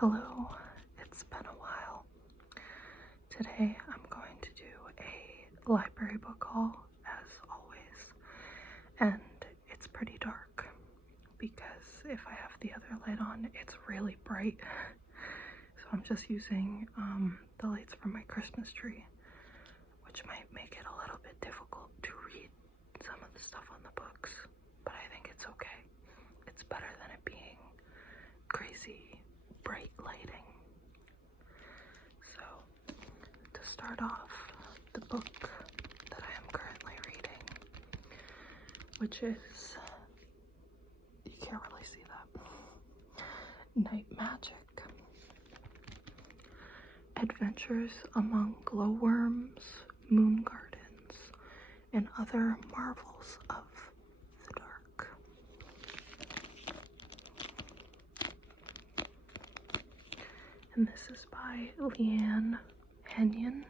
Hello, it's been a while. Today I'm going to do a library book haul, as always, and it's pretty dark because if I have the other light on, it's really bright. So I'm just using the lights from my Christmas tree, which might make it a little bit difficult to read some of the stuff on the books, but I think it's okay. It's better than it being crazy bright lighting. So, to start off, the book that I am currently reading, which is, you can't really see that, Night Magic. Adventures among glowworms, moon gardens, and other marvels of the dark. And this is by Leanne Henyon.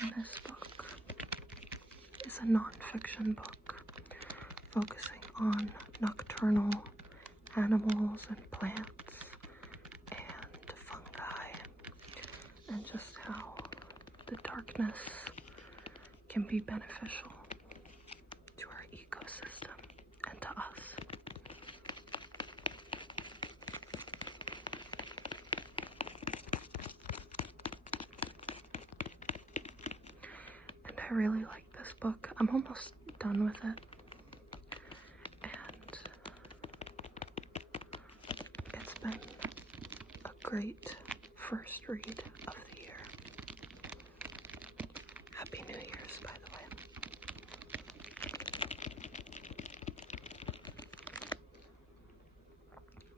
And this book is a non-fiction book focusing on nocturnal animals and plants and fungi, and just how the darkness can be beneficial to our ecosystem and to us. And I really like this book. I'm almost done with it. And it's been a great first read of the year. Happy New Year's, by the way.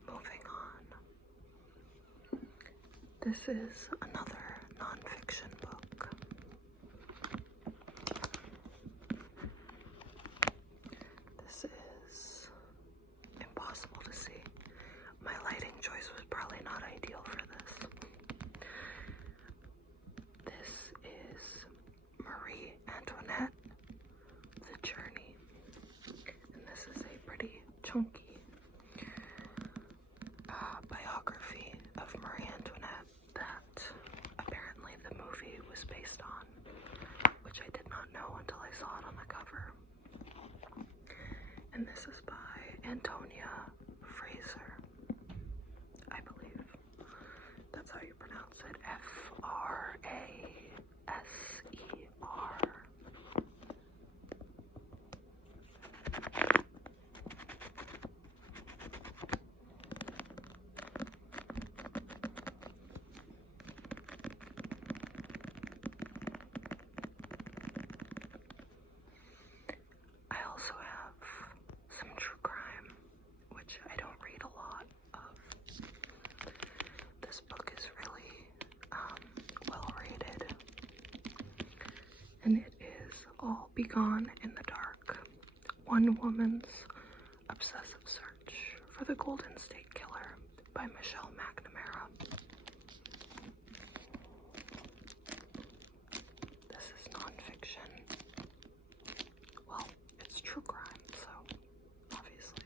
Moving on. This is another non-fiction book. This is impossible to see. My lighting choice was probably not ideal for this. This is Marie Antoinette, The Journey. And this is a pretty chunky biography of Marie Antoinette that apparently the movie was based on, which I did not know until I saw it on the cover. And this is by Antonia Fraser, I believe. That's how you pronounce it. Fraser. I also have some true crime, which I don't read a lot of. This book is really well rated, and it is All Be Gone in the Dark, One Woman's Obsessive Search for the Golden State Killer by Michelle McNamara. This is nonfiction. Well, it's true crime, so obviously.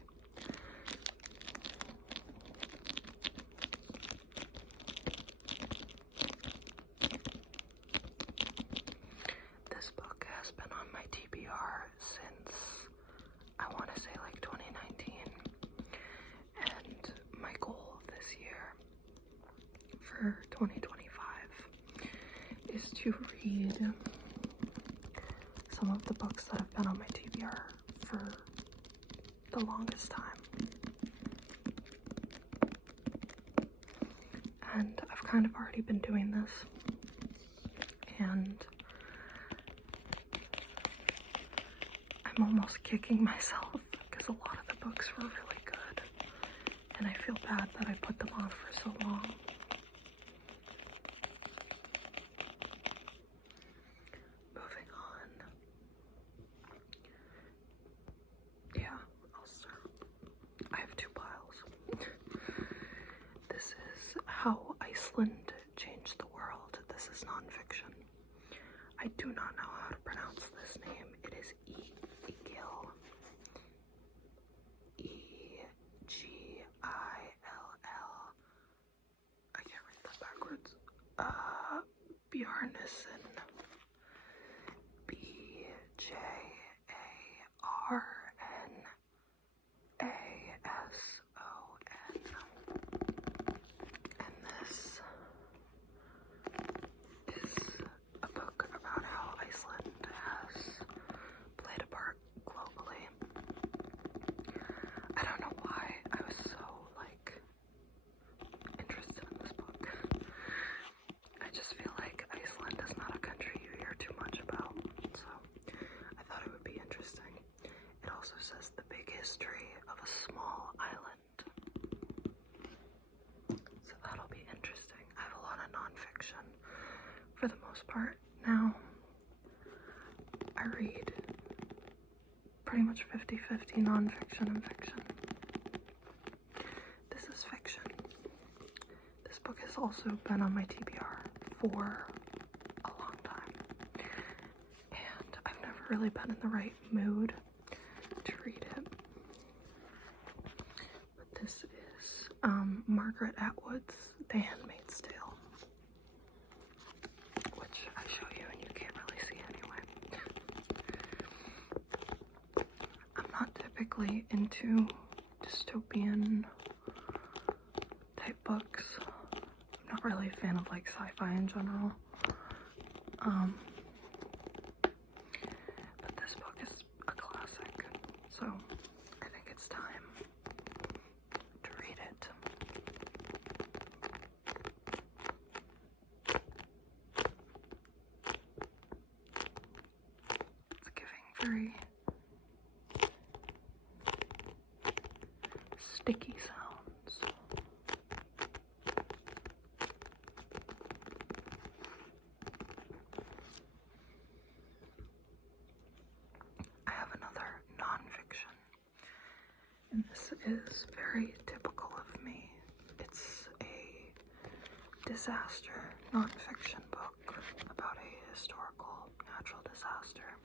This book has been on my TBR since, I want to say, like 2019. And my goal this year for 2025 is to read some of the books that have been on my TBR for the longest time. And I've kind of already been doing this, and I'm almost kicking myself because a lot of the books were really good, and I feel bad that I put them off for so long. Moving on. Yeah, I'll start. I have two piles. This is How Iceland Changed the World. This is nonfiction. I do not know how to pronounce this name. It is Egill. Egill. I can't read that backwards. Bjarnason. Bjarnason. And this is a book about how Iceland has played a part globally. I don't know why I was so, interested in this book. I just feel like Iceland is not a country you hear too much about, so I thought it would be interesting. It also says the big history of a small island. So that'll be interesting. I have a lot of nonfiction for the most part. Now, I read pretty much 50-50 nonfiction and fiction. This is fiction. This book has also been on my TBR for a long time. And I've never really been in the right mood to read it. But this is Margaret Atwood's The Handmaid's Tale, which I show you and you can't really see anyway. I'm not typically into dystopian type books. I'm not really a fan of sci-fi in general. But this book is a classic, so I think it's time to read it. It's giving very sticky sounds. I have another nonfiction, and this is very typical of me. It's a disaster nonfiction book about a historical natural disaster,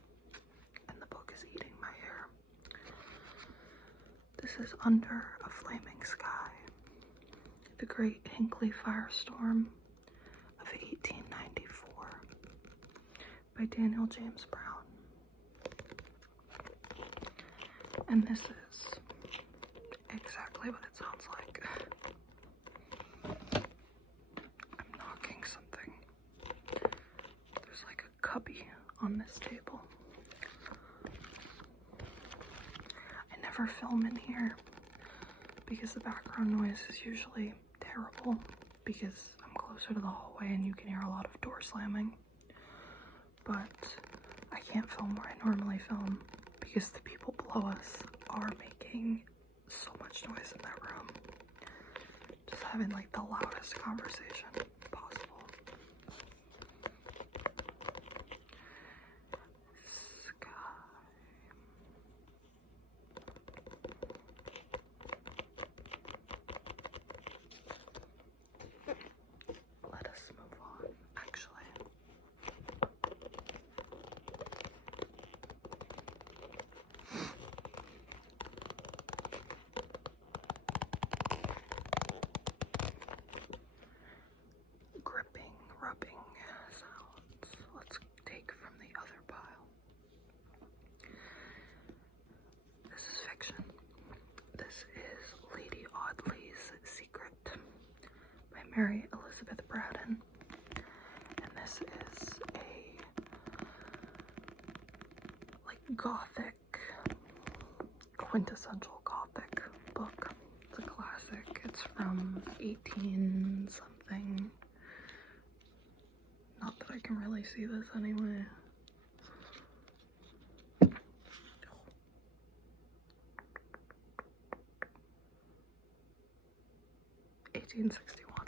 and the book is eating my hair. This is Under a Flaming Sky, the Great Hinckley Firestorm of 1894 by Daniel James Brown. And this is exactly what it sounds like. I'm knocking something. There's a cubby on this table. I never film in here because the background noise is usually terrible because I'm closer to the hallway and you can hear a lot of door slamming. But I can't film where I normally film because the people below us are making so much noise in that room. Just having the loudest conversation possible. Sky. Let us move on, actually. Gripping, rubbing sounds. Let's take from the other pile. This is fiction. This is Lady Audley's Secret by Mary Elizabeth Braddon. And this is a gothic, quintessential gothic book. It's a classic. It's from 18 something. Not that I can really see this anyway. 1861.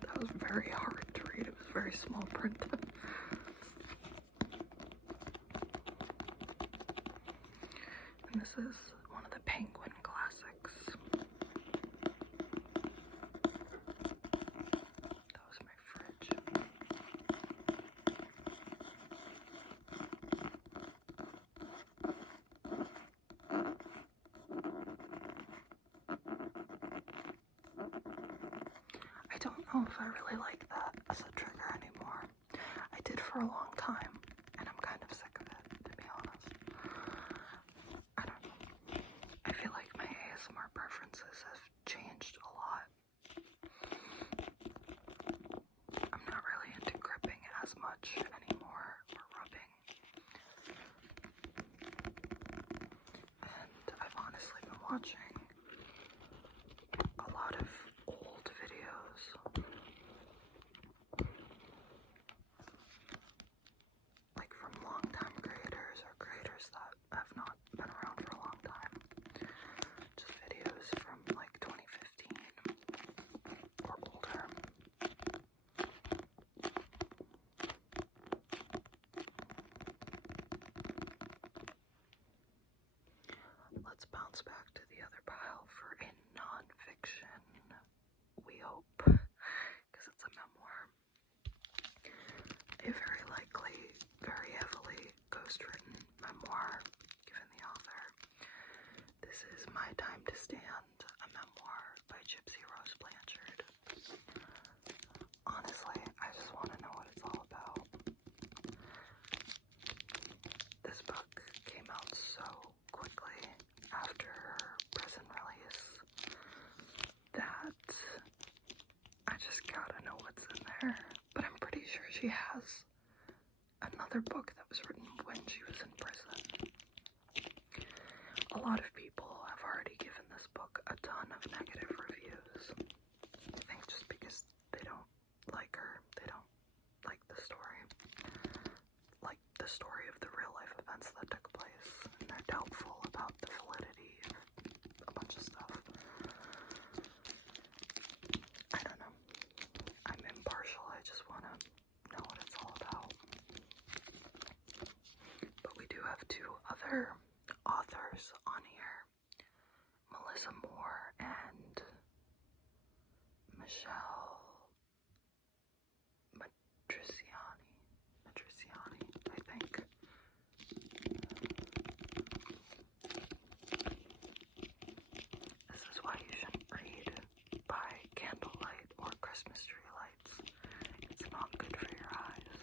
That was very hard to read. It was very small print. And this is one of the Penguin classics. know if I really like that as a trigger anymore. I did for a long time, and I'm kind of sick of it, to be honest. I don't know. I feel like my ASMR preferences have changed a lot. I'm not really into gripping as much anymore, or rubbing. And I've honestly been watching a lot of old videos. Like from long-time creators or creators that have not been around for a long time. Just videos from like 2015 or older. Let's bounce back to the other pile for a non-fiction, we hope, because it's a memoir. A very likely, very heavily ghost-written memoir, given the author. This is My Time to Stand, a memoir by Gypsy Rose Blanchard. Honestly, I just want to know what it's all about. This book came out so quickly after her prison release that I just gotta know what's in there. But I'm pretty sure she has another book that was written when she was in prison. A lot of people have already given this book a ton of negative reviews. I think just because they don't like her, they don't like the story. Like the story of the real life events that took place, and they're doubtful about the validity of a bunch of stuff. I don't know. I'm impartial, I just want to know what it's all about. But we do have two other authors on here, Melissa Moore and Michelle Matriciani, I think. This is why you shouldn't read by candlelight or Christmas tree lights. It's not good for your eyes.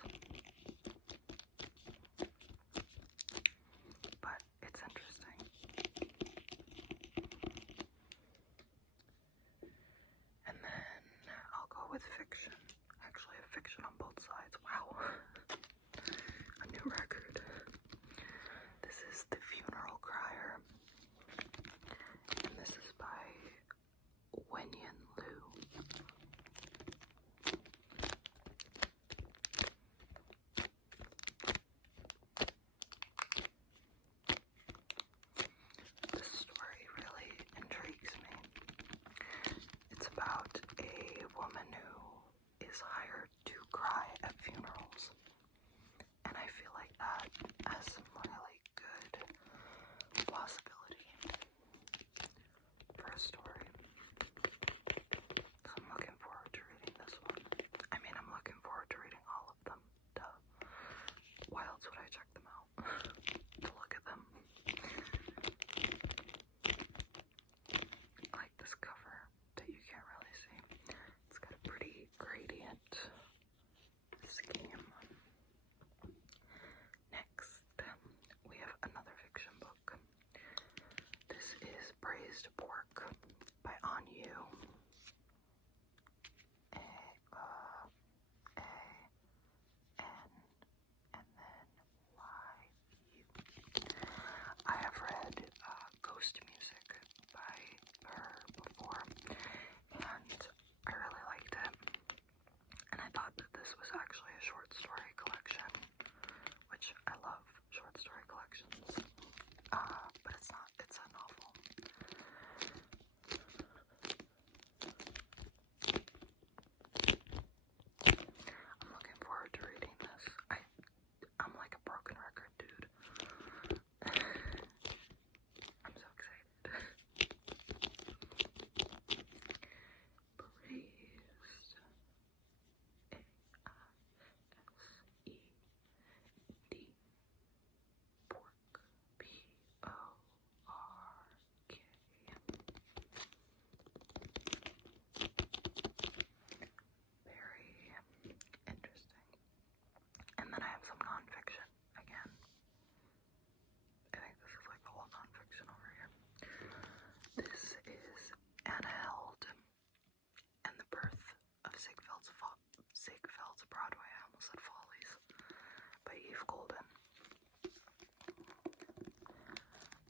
But it's interesting. And then Golden.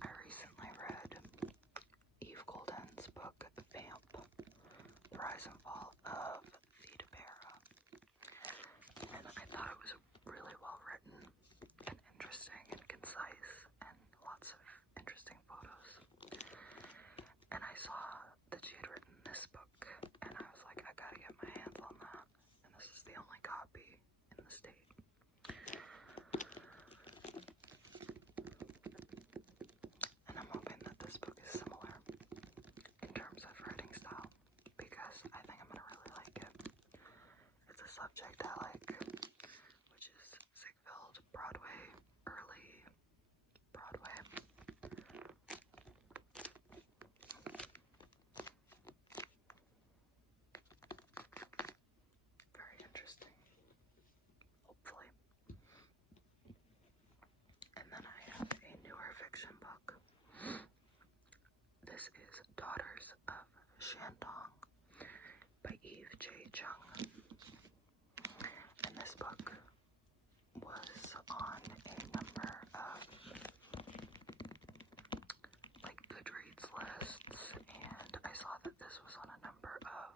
I recently read Eve Golden's book, Vamp, The Rise and Fall of Theda Bara, and I thought it was really well written and interesting and concise and lots of interesting photos. And I saw that she had written this book, and I was like, I gotta get my hands on that. And this is the only copy in the state. And I'm hoping that this book is similar in terms of writing style, because I think I'm gonna really like it. It's a subject I like, which is Ziegfeld, Broadway, early Broadway. Very interesting, hopefully. And then I have a newer fiction book. This is Daughters of Shandong by Eve J. Chung. And this book was on a number of like Goodreads lists, and I saw that this was on a number of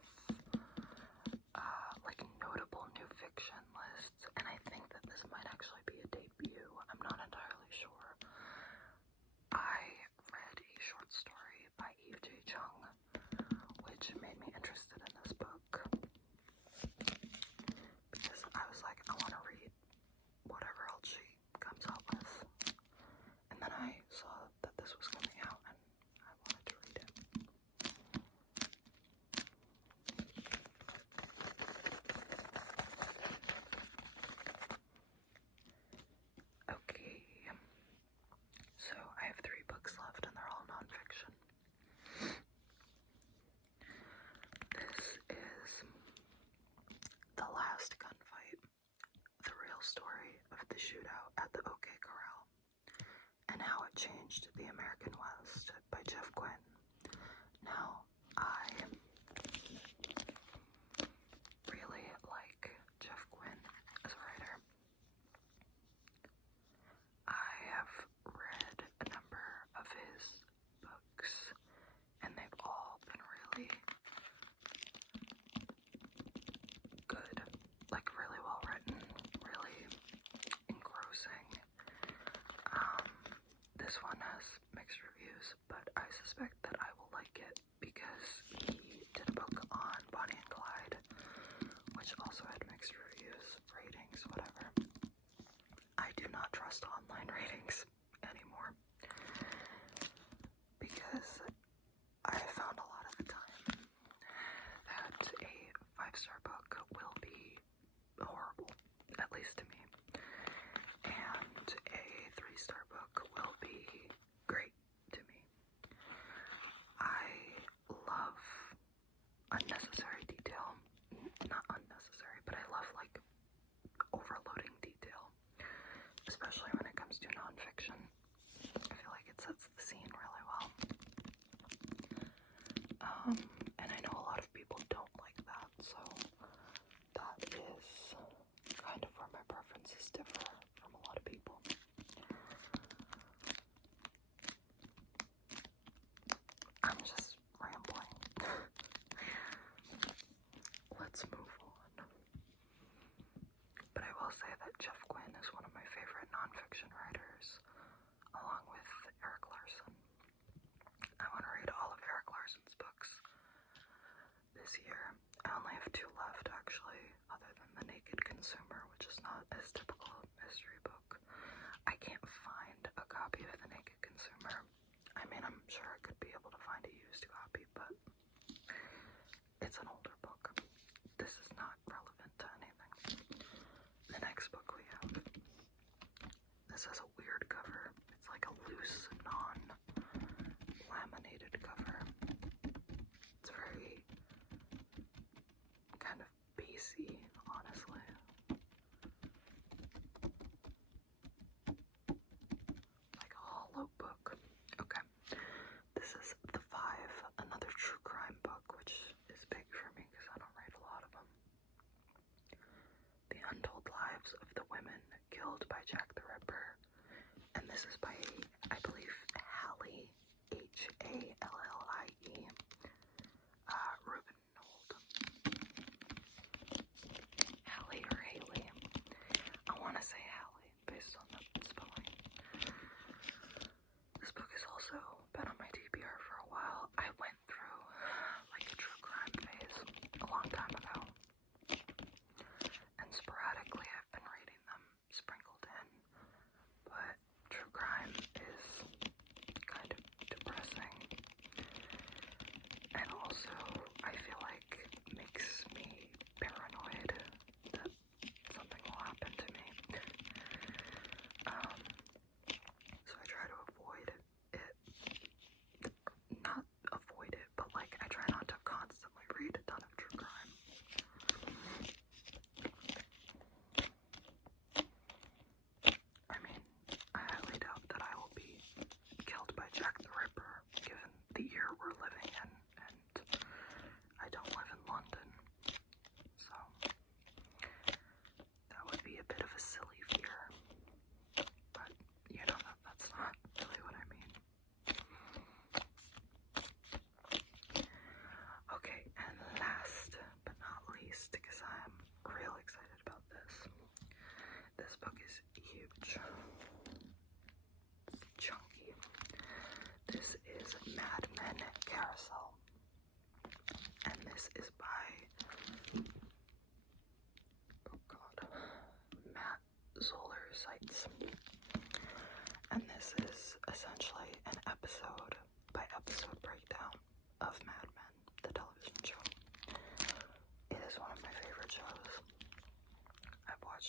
like notable new fiction lists, and I think that this might actually be a debut. I'm not entirely sure. I read a short story by Eve J. Chung, which made me interested in this book, because I was like, I want to read whatever else she comes out with. And then I saw that this was coming out, and I wanted to read it. Okay, so I have 3 books left, and they're all nonfiction. This is The Last Gunfight, the real story of the shootout at the OK Corral and how it changed the American West by Jeff Quinn. Now, I really like Jeff Quinn as a writer. I have read a number of his books, and they've all been really good, like really well written, really engrossing. This one has mixed reviews, but I suspect that I will like it because he did a book on Bonnie and Clyde, which also had mixed reviews, ratings, whatever. I do not trust online ratings anymore, because I found a lot of the time that a 5-star book will be horrible, at least to me, and a 3-star book will be great to me. I love unnecessary detail. Not unnecessary, but I love like overloading detail, especially when it comes to nonfiction. I feel like it sets the scene really well. And I know a lot of people don't like that, so that is kind of where my preferences differ from a lot of people. I'm just rambling. Let's move on. But I will say that Jeff Quinn is one of my favorite nonfiction writers, along with Eric Larson. I want to read all of Eric Larson's books this year. I only have 2 left, actually, other than The Naked Consumer, which is not as typical a mystery book. I can't find a copy of The Naked Consumer. I mean, I'm sure I could be able to find a used copy, but it's an older book. This is not relevant to anything. The next book we have, this has a weird cover. It's like a loose, non-laminated cover. It's very kind of bassy, honestly. Like a hollow book. Okay. This is The Five, another true crime book, which is big for me because I don't read a lot of them. The Untold Lives of the Women Killed by Jack the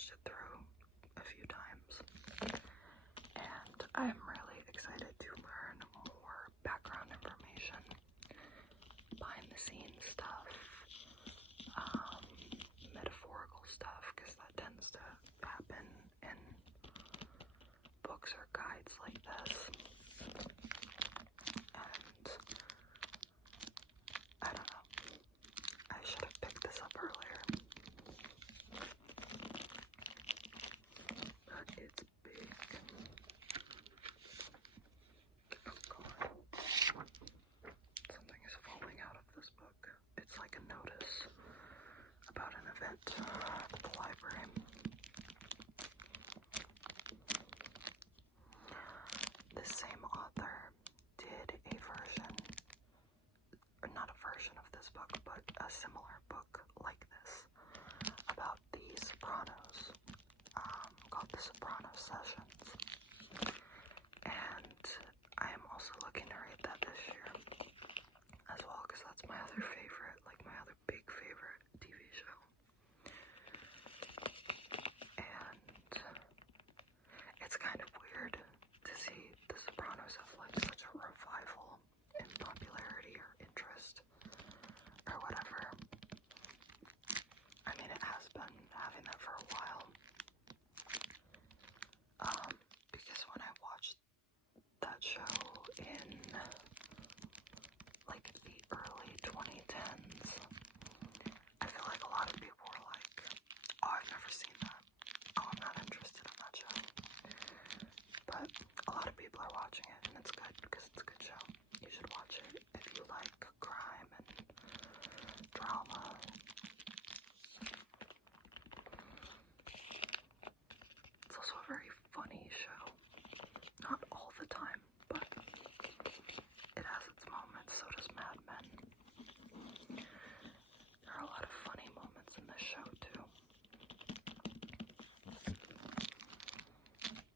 watched it through a few times, and I'm really excited to learn more background information, behind the scenes stuff, metaphorical stuff, because that tends to happen in books or guides like this. And I don't know, I should have picked this up earlier, but it's big. Oh god, something is falling out of this book. It's like a notice about an event at the library. This same author did a version, or not a version of this book, but a similar book like this about the Sopranos, called The Sopranos Sessions. And I am also looking to read that this year as well, because that's my other favorite, like my other big favorite TV show. And it's kind of weird to see The Sopranos have like such a revival in popularity or interest or whatever. I mean, it has been having that for a while. Because when I watched that show in like the early 2010s, I feel like a lot of people were like, oh, I've never seen that. Oh, I'm not interested in that show. But a lot of people are watching it, and it's good because it's a good show. You should watch it if you like crime and drama. It's also a very funny show. Not all the time, but it has its moments. So does Mad Men. There are a lot of funny moments in this show too.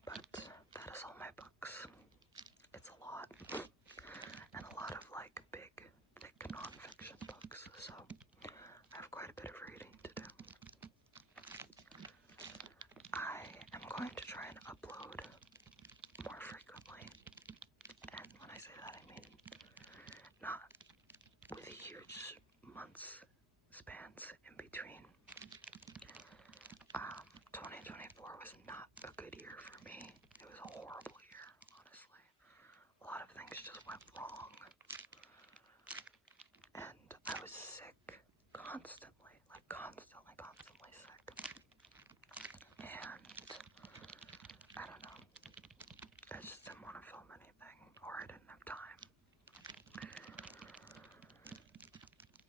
But that is all my books. It's a lot. And a lot of like big, thick non-fiction books. So I have quite a bit of reading to do. I am going to try and upload more frequently. And when I say that, I mean not with huge months spans in between. 2024 was not a good year for me. It was a horrible year, honestly. A lot of things just went wrong. And I was sick constantly, like constantly sick. And I don't know. I just didn't want to film anything, or I didn't have time.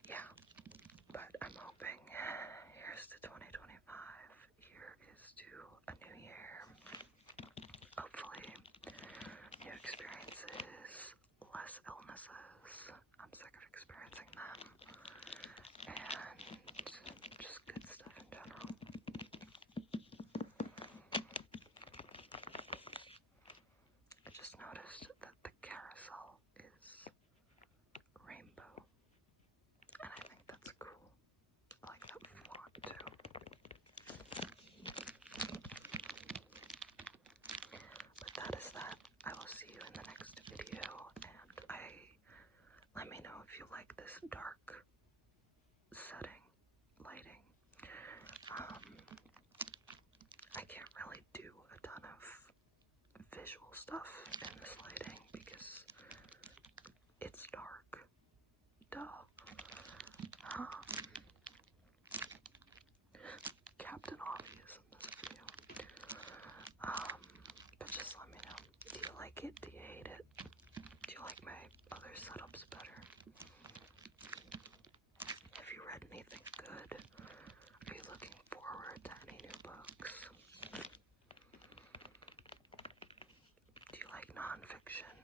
Yeah, but I'm hoping here's to 2025. Here is to a new year. Hopefully, new experiences, less illnesses. I'm sick of experiencing them. And just good stuff in general. I just noticed that the carousel is rainbow. And I think that's cool. I like that font too. But that is that. I will see you in the next video, and let me know if you like this dark setting, lighting. I can't really do a ton of visual stuff in this lighting because it's dark. Duh. Captain Obvious in this video. But just let me know. Do you like it? Do you hate it? Do you like my other setups better? Have you read anything good? Are you looking forward to any new books? Do you like nonfiction?